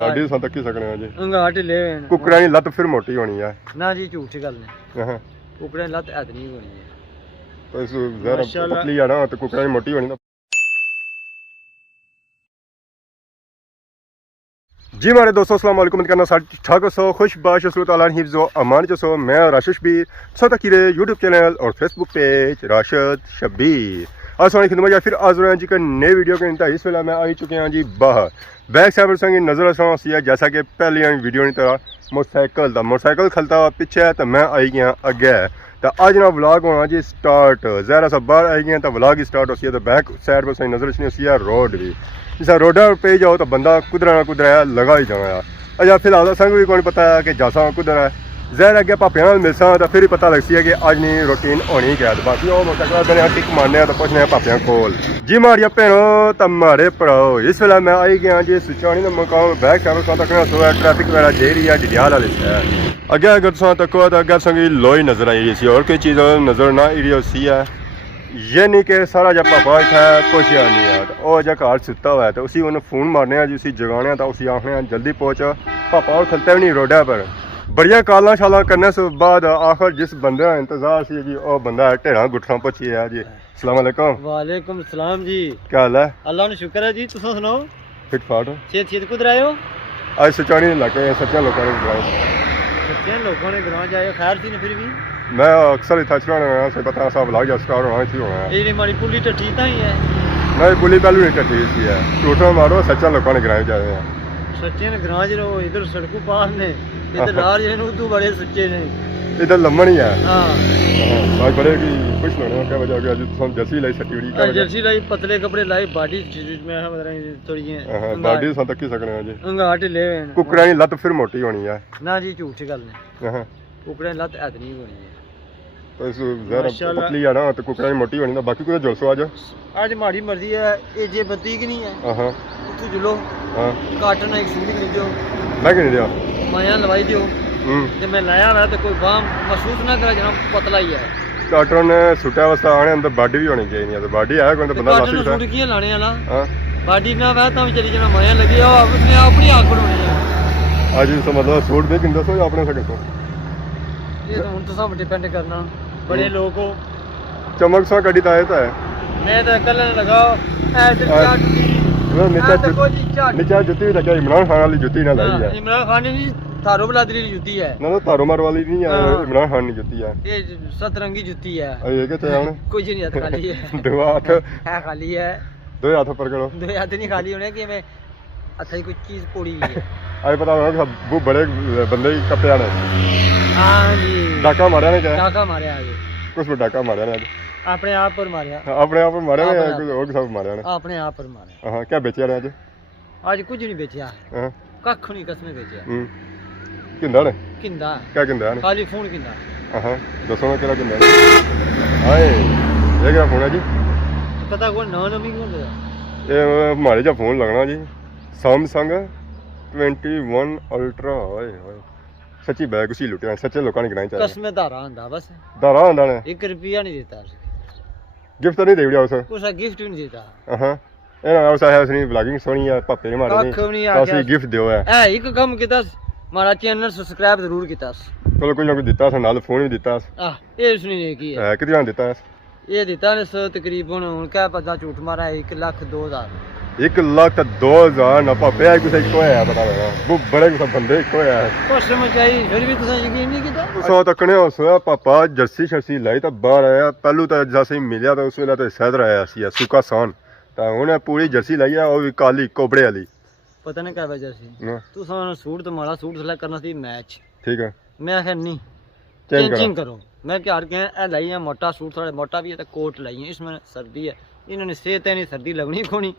ਸਾਡੀ ਸਾਂ ਤੱਕ ਹੀ ਸਕਣੇ ਜੀ ਅੰਗਾਟ ਲੈ ਵੇਣ ਕੁੱਕੜਾਂ ਦੀ ਲੱਤ ਫਿਰ ਮੋਟੀ ਹੋਣੀ ਹੈ ਨਾ ਜੀ ਝੂਠੀ ਗੱਲ ਨਹੀਂ ਹਾਂ ਕੁੱਕੜਾਂ ਦੀ ਲੱਤ ਐਤਨੀ ਹੋਣੀ ਹੈ ਇਸ ਜ਼ਰਾ ਪਤਲੀ ਆ ਨਾ ਤੇ ਕੁੱਕੜਾਂ ਦੀ ਮੋਟੀ ਹੋਣੀ ਨਾ जी हमारे दोस्तों अस्सलाम वालेकुम करना साथ ठाक सो खुशबाश ताला हिफ्ज़ व अमान सो मैं राशिद शबीर साथ अकीरे यूट्यूब चैनल और फेसबुक पेज राशिद शबीर आज सोनी खिदमत या फिर आज रहे जी का नए वीडियो के इंतहा इस वेला मैं आई चुके हैं जी बाहर बैक साइड संग नज़र आसान है जैसा कि पहले वीडियो नहीं तरह मोटरसाइकिल खलता हुआ पीछे है तो मैं आई गया अगे तो अज ना व्लॉग होना जी स्टार्ट ज़रा सा बाहर आई गए तो व्लॉग ही स्टार्ट होती है तो बैक साइड पर सही नज़र अच्छी है रोड भी जिस रोडा पे जाओ तो बंदा कुदरा ना कुदरा लगा ही जाना अच्छा फिलहाल संग भी कौन पता है कि जासा कुदर है जहर अगे भापिया मिलसा तो फिर ही पता लगती है कि अज नहीं रूटीन होनी क्या तो बाकी मोटरसाइकिल टिक मारने तो पुछने भापिया कोल जी मारिया भैनों तो मारे भराओ इस वेला मैं आई गया जी सुचानी का मकाम बैक साइड तक ट्रैफिक वगैरह जे रही है डिडियाल वाले शहर अगे अगर तुम तको तो अगे संगी लोई नजर आई रही और कोई चीज़ नजर ना आई रही है ये नहीं कि सारा जब पापा इतना पुछया नहीं है तो वह जब घर सुता हुआ है तो उसी उन्हें फोन मारने जी उसी जगाने तो उसी आखने जल्दी पहुँच पापा और खलते भी नहीं रोडा पर बड़िया काला शाला करने से बाद आखिर जिस बंदे का इंतजार से जी वह बंदा ढेड़ा गुठा पहुँची है जी अस्सलाम वालेकुम वालेकुम सलाम जी क्या हाल है अल्लाह ने शुक्र है जी तुम सुनाओ फिट फाट छेत छेत कुदर आयो आज सुचानी इलाके सच्चा लोगों ने बुलाया सच्चे लोगों ने ग्रां जाए खैर थी ना फिर भी मैं अक्सर इतना चलाना से पता सब लाग स्टार्ट होना ही होना है ये हमारी पुली टट्टी तो ही है नहीं पुली पहलू नहीं टट्टी सी है झूठा मारो सच्चा लोगों ने गिराए जा रहे हैं सच्चे ने ग्रां ज रहो इधर सड़कों पार ने इधर लार जने तू बड़े सच्चे ने इधर लम्बन ही है हां भाई बड़े की खुश होने क्या वजह हो गया हम जर्सी लाई सटीड़ी का जर्सी लाई पतले कपड़े लाई बॉडी में है मतलब थोड़ी है बॉडी सा तक ही सकने जी अंगाट ले वेण कुकड़ां दी लत फिर मोटी होनी है ना जी झूठी गल नहीं हां कुकड़ां दी लत ऐतनी होनी है तो इस जरा पतली है ना तो कुकड़ां दी मोटी होनी ना बाकी कोई जलसो आज माड़ी मर्जी है ये जे बत्ती की नहीं है हां तू जुलो हां काटन एक सूट खरीद दो मैं नहीं दिया माया लवाई दियो ते मैं लाया ना तो कोई बाम महसूस ना करा जना पतला ही है काटन सुटा वास्ता आने अंदर बॉडी भी होनी चाहिए तो बॉडी है कोई तो बंदा लासी सूट की लाने वाला हां बॉडी ना वह तो चली जना माया लगी है उसने अपनी आंख बनानी है आज तो मतलब सूट दे किन दसो अपने से किसो ये तो हुन तो सब डिपेंड करना बड़े लोग को चमक सा कड़ी तो है मैं तो कल लगाओ ऐसे नीचे जुत्ती लगा इमरान खान वाली जुत्ती ना लाई है इमरान खान ने थारो बलादरी जुत्ती है ना थारो मार वाली नहीं है इमरान खान की जुत्ती है ये सतरंगी जुत्ती है ये क्या चाहिए हमने कुछ नहीं हाथ खाली है दो हाथ है खाली है दो हाथ पर करो दो हाथ नहीं खाली होने कि मैं अच्छा ही कुछ चीज पड़ी हुई है आज पता होगा वो बड़े बंदे ही कपड़े आने हां जी डाका मारा ने क्या डाका मारे आज कुछ में डाका मारा ने अपने आप पर मारे अपने आप पर मारे ने कुछ और सब मारे ने अपने आप पर मारे हां क्या बेचा ने आज कुछ नहीं बेचा हां कख नहीं कसम बेचा किंदा ने किंदा क्या किंदा ने खाली फोन किंदा हां दसो ना केड़ा किंदा हाय ये क्या फोन है जी पता कौन ना नमी कौन है ये हमारे जा फोन लगना जी सैमसंग 21 अल्ट्रा ओए ओए सच्ची बैग उसी लुटिया सच्चे लोगों ने गिराई चाहिए कसम धारा आंदा बस धारा आंदा ने 1 रुपया नहीं देता गिफ्ट तो नहीं दे दिया उसे कुछ गिफ्ट भी नहीं देता हां ए ना उसे है उसने ब्लॉगिंग सोनी है पापे ने मारे नहीं उसे गिफ्ट दियो है ए एक काम कीता हमारा चैनल सब्सक्राइब जरूर कीता चलो कोई ना कोई दिता स नाल फोन भी दिता ये उसने नहीं की है कितना दिता है ये दिता ने तकरीबन हुन क्या पता झूठ मारा 1,02,000 1,02,000 ना पापे आई कुछ को है पता लगा वो बड़े कुछ बंदे को है कुछ मचाई फिर भी तुसा यकीन नहीं कीता सो तकने होया पापा जर्सी शर्सी लाई तो बाहर आया पहलू तो जैसे ही मिलिया तो उस वेला तो सैदर आया सी सुका सान तो उन्हें पूरी जर्सी लाई है वो भी काली कोबड़े वाली पता नहीं क्या वजह सी तू सा सूट तो माड़ा सूट सिलेक्ट करना थी मैच ठीक है मैं आखिर नहीं चेंजिंग करो मैं क्या के लाई है मोटा सूट थोड़ा मोटा भी है तो कोट लाई है इसमें सर्दी है इन्होंने सेहत है नहीं सर्दी लगनी कोनी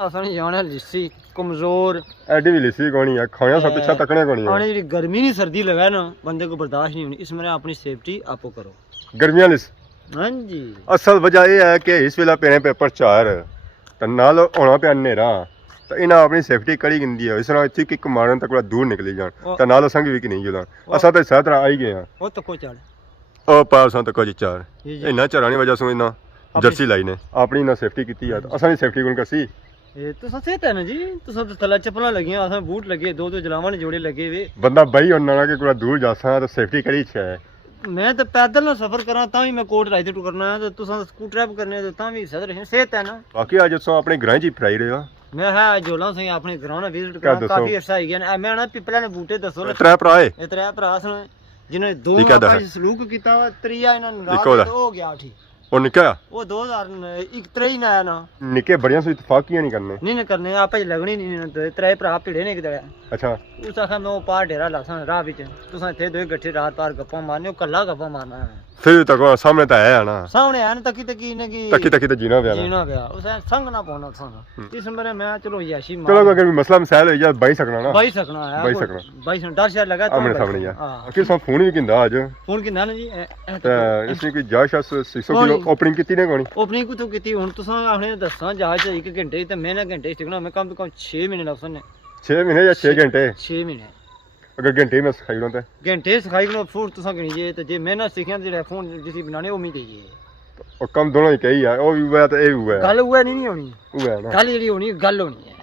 आसानी जाना लिस्सी कमजोर एडी भी लिस्सी कोनी है खाया सब पीछे तकने कोनी है आने गर्मी नहीं सर्दी लगा ना बंदे को बर्दाश्त नहीं होनी इसमें अपनी सेफ्टी आपो करो गर्मियां लिस हां जी असल वजह यह है कि इस वेला पेने पेपर 4 तो नाल होना पे नेरा तो इन्हें अपनी सेफ्टी कड़ी गिंदी है इसना इतनी किक मारन तक दूर निकली जान तो नाल संग भी कि नहीं जुदा असा तो सह तरह आई गए हैं वो तो को चढ़ ओ पार सा तक जी 4 इन्ना चढ़ाने वजह से इन्ना जर्सी लाई ने अपनी ना सेफ्टी की है तो असा नहीं सेफ्टी कोन करसी ਇਹ ਤੁਸੀਂ ਸੇਤ ਹੈ ਨਾ ਜੀ ਤੁਸੀਂ ਤਾਂ ਥੱਲੇ ਚੱਪਲਾਂ ਲੱਗੀਆਂ ਆਸਾਂ ਬੂਟ ਲੱਗੇ ਦੋ ਜਲਾਵਾਂ ਨੇ ਜੋੜੇ ਲੱਗੇ ਵੇ ਬੰਦਾ ਬਈ ਉਹਨਾਂ ਨਾਲ ਕਿ ਕੋਈ ਦੂਰ ਜਾਸਾਂ ਤਾਂ ਸੇਫਟੀ ਕਰੀ ਹੈ ਮੈਂ ਤਾਂ ਪੈਦਲ ਨਾ ਸਫ਼ਰ ਕਰਾਂ ਤਾਂ ਵੀ ਮੈਂ ਕੋਟ ਰਾਈ ਤੇ ਟੂ ਕਰਨਾ ਹੈ ਤੇ ਤੁਸੀਂ ਸਕੂਟਰ ਅਪ ਕਰਨੇ ਤਾਂ ਵੀ ਸਦਰ ਹੈ ਸੇਤ ਹੈ ਨਾ ਬਾਕੀ ਅੱਜ ਤੋਂ ਆਪਣੇ ਗ੍ਰਾਂ ਜੀ ਫਰਾਈ ਰਹੇ ਹੋ ਮੈਂ ਹੈ ਜੋਲਾ ਸਿੰਘ ਆਪਣੇ ਘਰਾਂ ਨਾਲ ਵਿਜ਼ਿਟ ਕਰਾਂ ਕਾਫੀ ਅਰਸਾ ਹੀ ਗਿਆ ਮੈਂ ਨਾ ਪਿਪਲਾਂ ਦੇ ਬੂਟੇ ਦੱਸੋ ਨਾ ਤਰੇ ਭਰਾ ਇਹ ਤਰੇ ਭਰਾ ਸਨ ਜਿਨ੍ਹਾਂ ਦੋ ਆਪਾਂ ਸਲੂਕ ਕੀਤਾ ਤਰੀਆ ਇਹਨਾਂ ਨੂੰ ਰਾਤ ਹੋ ਗਿਆ ਠੀਕ ਉਹ ਨਿੱਕਾ ਉਹ 2001 ਤਰ੍ਹਾਂ ਨਾ ਆਇਆ ਨਾ ਨਿੱਕੇ ਬੜੀਆਂ ਸੋ ਇਤਫਾਕੀਆਂ ਨਹੀਂ ਕਰਨੇ ਨਹੀਂ ਕਰਨੇ ਆਪੇ ਲੱਗਣੀ ਨਹੀਂ ਤਰੇ ਭਰਾ ਭਿੜੇ ਨੇ ਕਿਤੇ ਅੱਛਾ ਉਸ ਆਖਾਂ ਮੈਂ ਉਹ ਪਾਰ ਡੇਰਾ ਲਾਸਾਂ ਰਾਹ ਵਿੱਚ ਤੁਸੀਂ ਇੱਥੇ ਦੋ ਗੱਠੇ ਰਾਤ ਪਾਰ ਗੱਪਾਂ ਮਾਰਨੇ ਉਹ ਕੱਲਾ ਗੱਪਾਂ ਮਾਰਨਾ ਫਿਰ ਤੱਕ ਸਾਹਮਣੇ ਤਾਂ ਆਇਆ ਨਾ ਸਾਹਮਣੇ ਆਇਆ ਨਾ ਤੱਕੀ ਨੇ ਕੀ ਤੱਕੀ ਤਾਂ ਜੀਣਾ ਪਿਆ ਉਸ ਸੰਗ ਨਾ ਪਾਉਣਾ ਸਾਨੂੰ ਇਸ ਮਰੇ ਮੈਂ ਚਲੋ ਯਾਸ਼ੀ ਮਾਰ ਚਲੋ ਅਗਰ ਮਸਲਾ ਮਸਾਇਲ ਹੋ ਜਾ ਬਾਈ ਸਕਣਾ ਬਾਈ ਸਕਣਾ ਹੈ ਬਾਈ ਸਕਣਾ ਡਰ ਸ਼ਾਇਦ ਲਗਾ ਆਮਣੇ ਸਾਹਮਣੇ ਆ ਕਿ ਸਾ ਫੋਨ ਵੀ ਕਿੰਦਾ ਅੱਜ ਫੋਨ ਕਿੰਦਾ ਨਾ ਜੀ ਇਸ ਨੇ ਕੋਈ ਜਾਸ਼ਸ 600 ਕਿਲੋ ਓਪਨਿੰਗ ਕੀਤੀ ਨੇ ਕੋਣੀ ਓਪਨਿੰਗ ਕਿਥੋਂ ਕੀਤੀ ਹੁਣ ਤੁਸੀਂ ਆਪਣੇ ਦੱਸਾਂ ਜਹਾਜ਼ 1 ਘੰਟੇ ਤੇ ਮੈਂ ਨਾ ਘੰਟੇ ਸਿੱਖਣਾ ਮੈਂ ਕਮ ਤੋਂ ਕਮ 6 ਮਹੀਨੇ ਲੱਗਣ ਨੇ 6 ਮਹੀਨੇ ਜਾਂ 6 ਘੰਟੇ 6 ਮਹੀਨੇ ਅਗਰ ਘੰਟੇ ਮੈਂ ਸਿਖਾਈ ਲਵਾਂ ਤੇ ਘੰਟੇ ਸਿਖਾਈ ਲਵਾਂ ਫੋਨ ਤੁਸੀਂ ਗਿਣੀ ਜੇ ਤੇ ਜੇ ਮੈਂ ਨਾ ਸਿੱਖਿਆ ਜਿਹੜਾ ਫੋਨ ਜਿਸੀ ਬਣਾਣੇ ਉਹ ਮੀ ਦੇਈਏ ਉਹ ਕੰਮ ਦੋਨੋਂ ਹੀ ਕਹੀ ਆ ਉਹ ਵੀ ਹੋਇਆ ਤੇ ਇਹ ਵੀ ਹੋਇਆ ਗੱਲ ਹੋਇਆ ਨਹੀਂ ਹੋਣੀ ਹੋਇਆ ਨਾ ਗੱਲ ਜਿਹੜੀ ਹੋਣੀ ਗੱਲ ਹੋਣੀ ਹੈ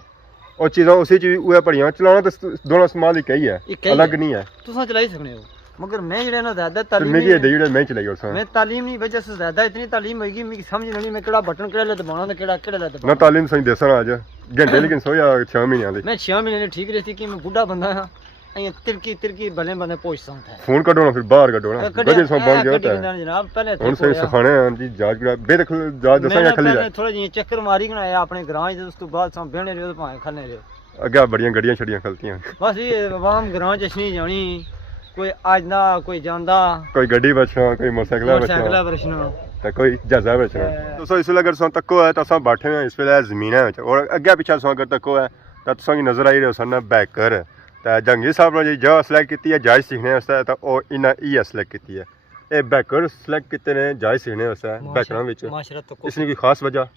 ਉਹ ਚੀਜ਼ਾਂ ਉਸੇ ਚ ਹੋਇਆ ਪੜੀਆਂ ਚਲਾਉਣਾ ਤੇ ਦੋਨੋਂ ਸਮਾਲ ਹੀ ਕਹੀ ਹੈ ਅਲੱਗ ਨਹੀਂ ਹੈ ਤੁਸੀਂ ਚਲਾਈ ਸਕਨੇ ਹੋ मगर मैं जो ना ज्यादा तालीम मैं ये मैं चलाई और मैं तालीम नहीं वजह से ज्यादा इतनी तालीम होगी मैं समझ नहीं मैं केड़ा बटन केड़ा दबाना ते केड़ा दबाना ना तालीम सही देसन आज घंटे लेकिन सो या 6 महीने वाली मैं 6 महीने ठीक रहती कि मैं बुढ़ा बंदा हां अय तिरकी भले बंदे पहुंचता है फोन कढो ना फिर बाहर कढो ना वजह से बन गया होता है जनाब पहले हुन सही सिखाने हैं जी जांच करा बेदखल जांच दसा या खली थोड़ा जी चक्कर मारी गनाया अपने गांव से उसके बाद सम बेने रहे भाए खाने रहे अगे बड़ियां गड्डियां छड़ियां खलतियां बस ये आवाम गांव च नहीं जानी कोई आज ना कोई जानदा कोई गड्डी बचना कोई मोटरसाइकिल बचना तो कोई जहाज़ बचना दोस्तों इसलिए अगर सो तको है तो अस बैठे हैं इस वेले ज़मीन है और अगे पीछे सो अगर तको है तो तुसा की नज़र आई रहे हो सन बैकर तो जंगी साहब ने जी जगह सिलेक्ट की है जायज़ सीखने वास्ते तो वो इन्हें ये सिलेक्ट की है ये बैकर सिलेक्ट किते ने जायज़ सीखने वास्ते बैकरां विच इसने कोई खास वजह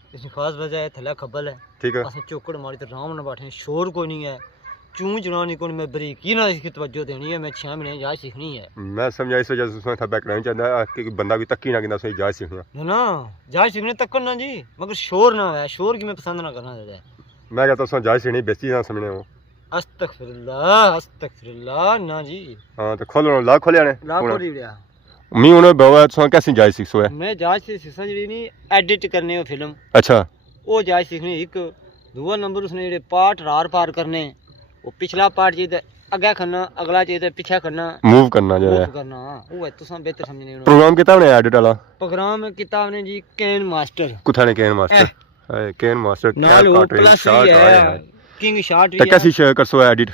है थल्ले खब्बल है ठीक है अस चौकड़ मारी तो आराम नाल बैठे शोर कोई नहीं है चूं चलानी कोई मैं बरीकी ना इसकी तवज्जो देनी है मैं 6 महीने जायज़ सीखनी है मैं समझा इस वजह से उसने था बैकग्राउंड चाहता है कि बंदा भी तक्की ना किंदा सही जायज़ सीखना ना जायज़ सीखने तक्कन ना जी मगर शोर ना है शोर की मैं पसंद ना करना चाहता है मैं कहता हूं जायज़ सीखनी बेइज्जती ना समझने हो अस्तगफिरुल्लाह ना जी हां तो खोलो ला खोलिया ने ला खोली लिया मी उन्हें बाबा सो कैसे जायज़ सीखसो है मैं जायज़ सीखसा जी नहीं एडिट करने हो फिल्म अच्छा वो जायज़ सीखनी एक दूसरा नंबर उसने जेडे पार्ट रार पार करने वो पिछला पार्ट चाहिए अगे करना अगला चाहिए पीछे करना मूव करना जो है वो है तुसा बेहतर समझने प्रोग्राम कितना ने एडिट वाला प्रोग्राम किताब ने जी कैन मास्टर कुथा ने कैन मास्टर नाल वो प्लस है किंग शॉट तो कैसी शेयर करसो एडिट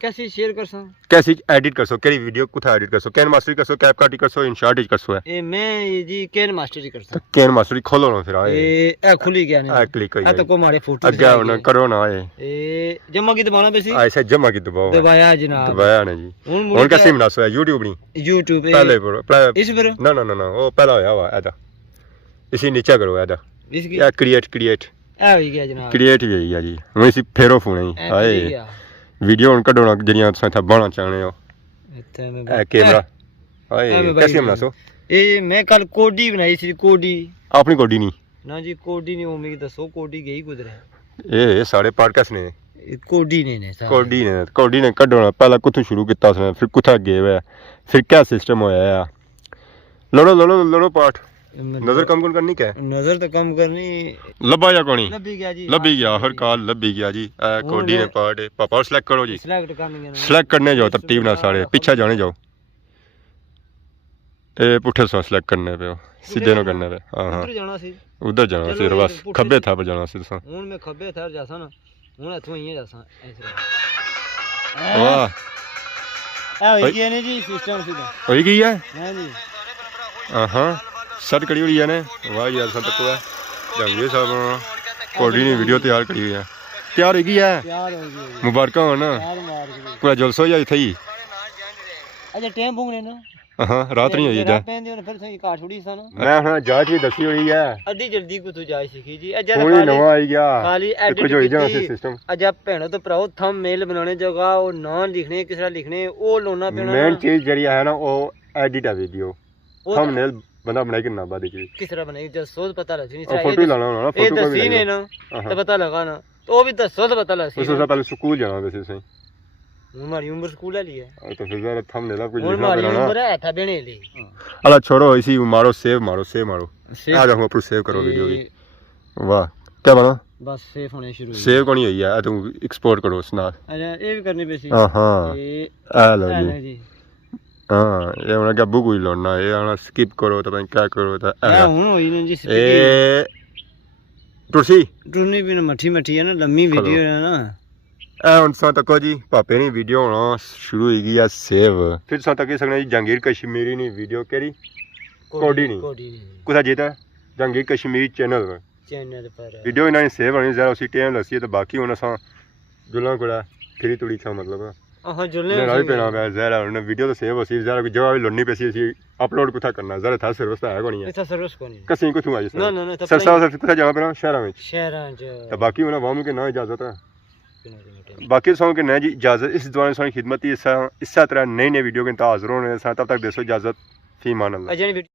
कैसी शेयर करसो कैसी एडिट करसो केरी वीडियो कुथा एडिट करसो कैन मास्टर करसो कैप कट करसो इन शॉट करसो है ए मैं जी कैन मास्टर ही करसो कैन मास्टर खोलो ना फिर आए ए खुली गया ने आ क्लिक आ तो को मारे फोटो आगे ना करो ना आए ए जमा की दबाना बेसी ऐसे जमा की दबाया जनाब दबाया ना जी हुन कैसे बनासो है YouTube नहीं YouTube पहले इस पर ना वो पहला होया हुआ ऐदा इसी नीचे करो ऐदा इसकी या क्रिएट आ हो गया जनाब क्रिएट ही है जी मैं इसी फेरो फोन है आए वीडियो उन कढोना जरिया था बना चाहने हो कैमरा आए कैसे बनासो ए मैं कल कोडी बनाई सी कोडी अपनी कोडी नहीं ना जी कोडी नहीं ओमी दसो कोडी गई गुजरे ए सारे पार्ट कैसे ने कोडी ने कढोना पहला कुछ शुरू किया उसने फिर कुथा गए हुए फिर क्या सिस्टम होया है लड़ो पार्ट नजर कम करनी क्या नजर तो कम करनी लब्बा या कोनी लब्बी गया जी लब्बी गया हर काल लब्बी गया जी कोडी ने पार्ट पापा और सिलेक्ट करो जी सिलेक्ट करने जाओ तरतीब ना सारे पीछे जाने जाओ ए पुठे सो सिलेक्ट करने पे सीधे नो करने पे हां उधर जाना सी बस खब्बे था पर जाना सी तुसा हुन मैं खब्बे था जासा ना हुन अथवा ही जासा ऐसे वाह ए हो गया ने जी सिस्टम सीधा हो गई है हां जी हां सट करी हुई है ने वाह यार सन तक है जंगे साहब कोडी ने वीडियो तैयार करी हुई है तैयार हो गई है मुबारक हो ना पूरा जलसो या इथे ही अच्छा टाइम भूंगने ना हां रात नहीं हुई जा फिर सही काट छोड़ी सा ना मैं हां जांच भी दसी हुई है अड्डी जल्दी को तू जाय सीखी जी अजा कोई नवा आई गया खाली कुछ हो जाना सिस्टम अजा भैणो तो भराओ थंब मेल बनाने जगह वो नाम लिखने किसरा लिखने वो लोना पेना मेन चीज जरिया है ना वो एडिट है वीडियो थंबनेल ਬੰਦਾ ਬਣਾਈ ਕਿੰਨਾ ਆਬਾਦੀ ਕੀ किस तरह बनाई दसो तो पता लग नहीं फोटो ही लाना होना ना ये फोटो को भी दसी ने ना तो पता लगा ना तो वो भी दसो तो पता लग उससे पहले स्कूल जाना वैसे सही हमारी उम्र स्कूल है लिए तो फिर जरा थंब ले ला कुछ और लिखना हमारी पड़ेगा उम्र है था बेने ली अला छोड़ो इसी मारो सेव आ जाओ ऊपर सेव करो वीडियो की वाह क्या बना बस सेव होने शुरू सेव को नहीं हुई है तुम एक्सपोर्ट करो उस नाल अच्छा ये भी करनी पेसी हां ये आ लो है जी जी हां ये उन्हें क्या बुक हुई लोना ये आना स्किप करो तो भाई क्या करो तो हुन होई ना जी ए तुसी टूनी भी ना मठी मठी है ना लंबी वीडियो है ना ਇਹ ਹੁਣ ਸਾਂ ਤੱਕ ਜੀ ਪਾਪੇ ਨੇ ਵੀਡੀਓ ਹੋਣਾ ਸ਼ੁਰੂ ਹੋ ਗਈ ਆ ਸੇਵ ਫਿਰ ਸਾਂ ਤੱਕ ਸਕਣਾ ਜੀ ਜਹਾਂਗੀਰ ਕਸ਼ਮੀਰੀ ਨੇ ਵੀਡੀਓ ਕਿਹੜੀ ਕੋਡੀ ਨਹੀਂ ਕੁਛ ਜੇਤਾ ਜਹਾਂਗੀਰ ਕਸ਼ਮੀਰੀ ਚੈਨਲ पर वीडियो इन्होंने सेव होनी जरा उसी टाइम लसी तो बाकी हुन असां जुलना कोड़ा फिरी तुड़ी था मतलब हां जुलने राज पेना पे जरा उन्हें वीडियो तो सेव होसी जरा जवाब लोनी पे सी अपलोड कुथा करना जरा था सर्विस है कोनी है इतना सर्विस कोनी कसी कुथू आई ना ना ना सरसा से कुथा जाना पेना शहरां च तो बाकी हुन वाम के ना इजाजत है बाकी सौ के नए जी इजाजत इस दौरान सारी खिदमत इस तरह नई नई वीडियो के हाजिर होने तब तक देसो इजाजत फी मान अल्लाह